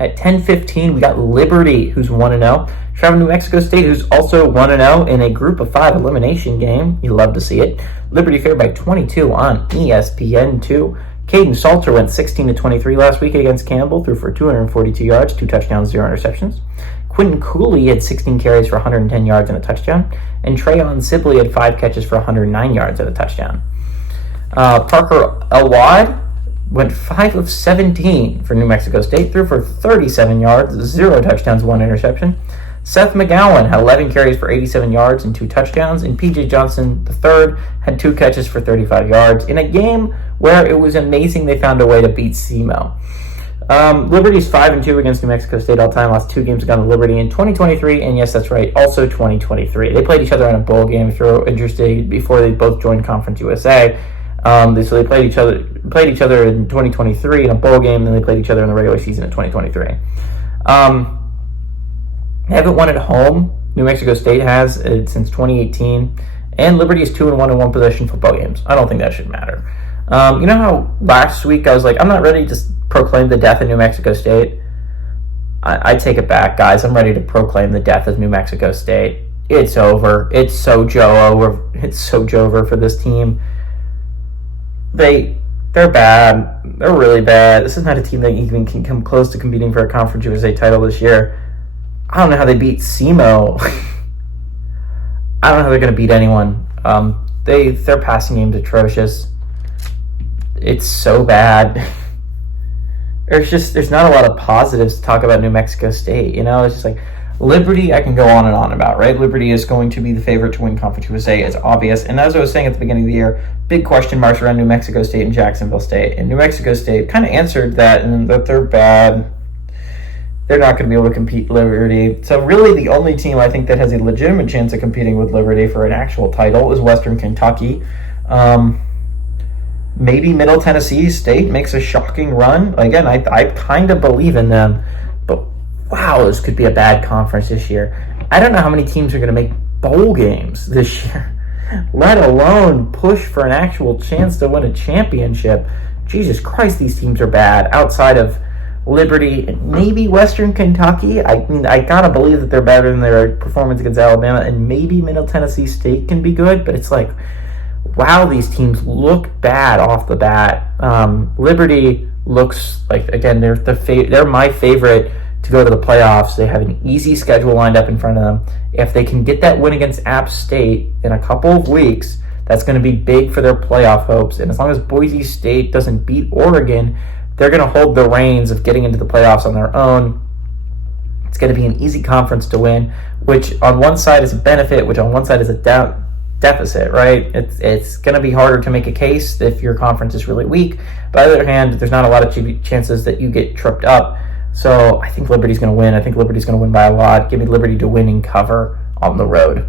At 10:15, we got Liberty, who's 1-0. Traveling to New Mexico State, who's also 1-0 in a group of 5 elimination game. You love to see it. Liberty favored by 22 on ESPN2. Caden Salter went 16-23 last week against Campbell, threw for 242 yards, 2 touchdowns, 0 interceptions. Quentin Cooley had 16 carries for 110 yards and a touchdown. And Trayon Sibley had 5 catches for 109 yards and a touchdown. Parker Elwad went 5 of 17 for New Mexico State, threw for 37 yards, 0 touchdowns, 1 interception. Seth McGowan had 11 carries for 87 yards and 2 touchdowns, and PJ Johnson III had 2 catches for 35 yards in a game where it was amazing they found a way to beat SEMO. Liberty's 5-2 against New Mexico State all time, lost 2 games against Liberty in 2023, and yes, that's right, also 2023. They played each other in a bowl game, if you're interested, before they both joined Conference USA. So they played each other in 2023 in a bowl game, and then they played each other in the regular season in 2023. They haven't won at home. New Mexico State has since 2018, and Liberty is 2-1 in one-possession football games. I don't think that should matter. You know how last week I was like, I'm not ready to proclaim the death of New Mexico State? I take it back, guys. I'm ready to proclaim the death of New Mexico State. It's over. It's so Joe over for this team. They're bad. They're really bad. This is not a team that even can come close to competing for a Conference USA title this year. I don't know how they beat SEMO. I don't know how they're going to beat anyone. Their passing game's atrocious. It's so bad. There's not a lot of positives to talk about New Mexico State. You know, it's just like Liberty, I can go on and on about, right? Liberty is going to be the favorite to win Conference USA. It's obvious. And as I was saying at the beginning of the year, big question marks around New Mexico State and Jacksonville State. And New Mexico State kind of answered that, and that they're bad. They're not going to be able to compete with Liberty. So really the only team I think that has a legitimate chance of competing with Liberty for an actual title is Western Kentucky. Maybe Middle Tennessee State makes a shocking run. Again, I kind of believe in them. But wow, this could be a bad conference this year. I don't know how many teams are going to make bowl games this year, let alone push for an actual chance to win a championship. Jesus Christ, these teams are bad. Outside of Liberty and maybe Western Kentucky, I gotta believe that they're better than their performance against Alabama, and maybe Middle Tennessee State can be good, but it's like, wow, these teams look bad off the bat. Liberty looks like, again, they're my favorite to go to the playoffs. They have an easy schedule lined up in front of them. If they can get that win against App State in a couple of weeks, that's going to be big for their playoff hopes. And as long as Boise State doesn't beat Oregon, they're going to hold the reins of getting into the playoffs on their own. It's going to be an easy conference to win, which on one side is a benefit, which on one side is a deficit, right? It's going to be harder to make a case if your conference is really weak. But on the other hand, there's not a lot of chances that you get tripped up. So I think Liberty's going to win. I think Liberty's going to win by a lot. Give me Liberty to win and cover on the road.